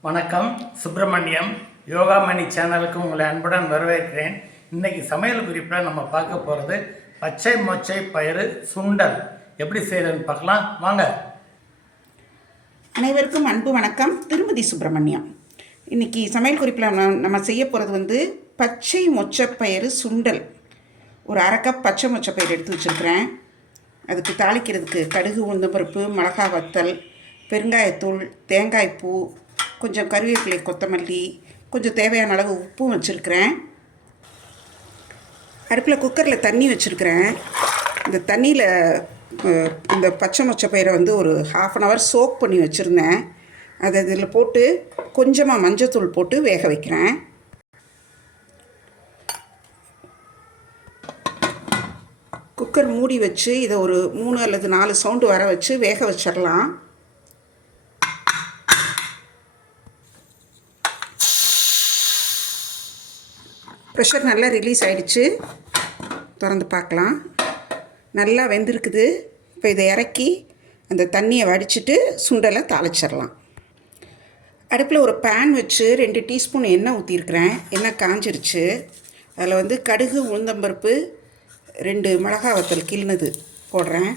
வணக்கம் சுப்பிரமணியம் யோகா மணி சேனலுக்கு உங்களை அன்புடன் வரவேற்கிறேன். இன்னைக்கு சமையல் குறிப்பில் நம்ம பார்க்க போகிறது பச்சை மொச்சை பயிறு சுண்டல். எப்படி செய்யறதுன்னு பார்க்கலாம். வாங்க. அனைவருக்கும் அன்பு வணக்கம். திருமதி சுப்பிரமணியம். இன்னைக்கு சமையல் குறிப்பில் நம்ம- நம்ம செய்ய போகிறது வந்து பச்சை மொச்சப்பயிறு சுண்டல். ஒரு அரை கப் பச்சை மொச்சப்பயிறு எடுத்து வச்சுருக்கிறேன். அதுக்கு தாளிக்கிறதுக்கு கடுகு உளுந்தம்பருப்பு மிளகா வத்தல் பெருங்காயத்தூள் தேங்காய் பூ கொஞ்சம் கருவேப்பிலை கொத்தமல்லி கொஞ்சம் தேவையான அளவு உப்பும் வச்சுருக்கிறேன். அடுப்பில் குக்கரில் தண்ணி வச்சுருக்கிறேன். இந்த தண்ணியில் இந்த பச்சை மொச்சை பயிரை வந்து ஒரு ஹாஃப் அன் ஹவர் சோக் பண்ணி வச்சுருந்தேன். அதை இதில் போட்டு கொஞ்சமாக மஞ்சத்தூள் போட்டு வேக வைக்கிறேன். குக்கர் மூடி வச்சு இதை ஒரு மூணு அல்லது நாலு சவுண்டு வர வச்சு வேக வச்சிடலாம் ப்ரெஷர் நல்லா ரிலீஸ் ஆகிடுச்சு திறந்து பார்க்கலாம். நல்லா வெந்திருக்குது. இப்போ இதை இறக்கி அந்த தண்ணியை வடிச்சிட்டு சுண்டலை தாளிச்சிடலாம். அடுப்பில் ஒரு பேன் வச்சு ரெண்டு டீஸ்பூன் எண்ணெய் ஊற்றிருக்கிறேன் எண்ணெய் காஞ்சிருச்சு. அதில் வந்து கடுகு உளுந்தம்பருப்பு ரெண்டு மிளகா வத்தல் கிள்னது போடுறேன்.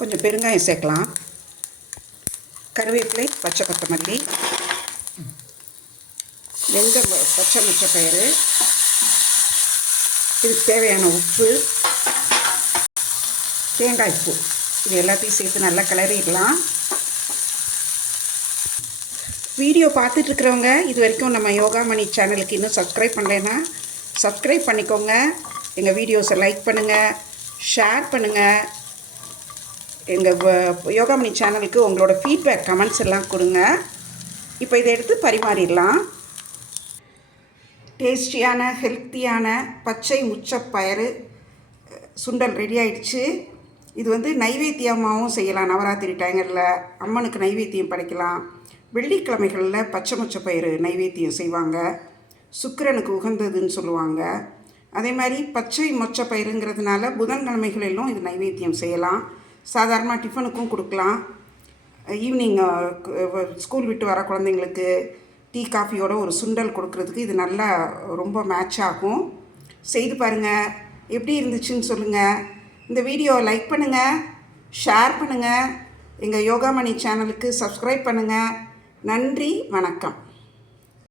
கொஞ்சம் பெருங்காயம் சேர்க்கலாம். கருவேப்பிலை பச்சை கொத்தமல்லி வெந்த பச்சை முச்சை பயிறு. இதுக்கு தேவையான உப்பு. தேங்காய் பூ. இது எல்லாத்தையும் சேர்த்து நல்லா கிளறிடலாம். வீடியோ பார்த்துட்டு இருக்கிறவங்க இது வரைக்கும் நம்ம யோகா மணி சேனலுக்கு இன்னும் சப்ஸ்கிரைப் பண்ணலைன்னா சப்ஸ்கிரைப் பண்ணிக்கோங்க. எங்கள் வீடியோஸை லைக் பண்ணுங்கள் ஷேர் பண்ணுங்கள் எங்கள் யோகா மணி சேனலுக்கு உங்களோட ஃபீட்பேக் கமெண்ட்ஸ் எல்லாம் கொடுங்க. இப்போ இதை எடுத்து பரிமாறிடலாம். டேஸ்டியான ஹெல்த்தியான பச்சை உச்சப்பயறு சுண்டல் ரெடி ஆயிடுச்சு. இது வந்து நைவேத்தியமாகவும் செய்யலாம். நவராத்திரி டைங்களில் அம்மனுக்கு நைவேத்தியம் படைக்கலாம். வெள்ளிக்கிழமைகளில் பச்சை முச்சப்பயிறு நைவேத்தியம் செய்வாங்க. சுக்கிரனுக்கு உகந்ததுன்னு சொல்லுவாங்க. அதே மாதிரி பச்சை மொச்சப்பயிறுங்கிறதுனால புதன்கிழமைகளிலும் இது நைவேத்தியம் செய்யலாம். சாதாரணமாக டிஃபனுக்கும் கொடுக்கலாம். ஈவினிங் ஸ்கூல் விட்டு வர குழந்தைங்களுக்கு டீ காஃபியோட ஒரு சுண்டல் கொடுக்கறதுக்கு இது நல்லா ரொம்ப மேட்ச் ஆகும். செய்து பாருங்கள் எப்படி இருந்துச்சுன்னு சொல்லுங்கள் இந்த வீடியோவை லைக் பண்ணுங்கள் ஷேர் பண்ணுங்கள் எங்கள் யோகாமணி சேனலுக்கு சப்ஸ்கிரைப் பண்ணுங்கள் நன்றி வணக்கம்.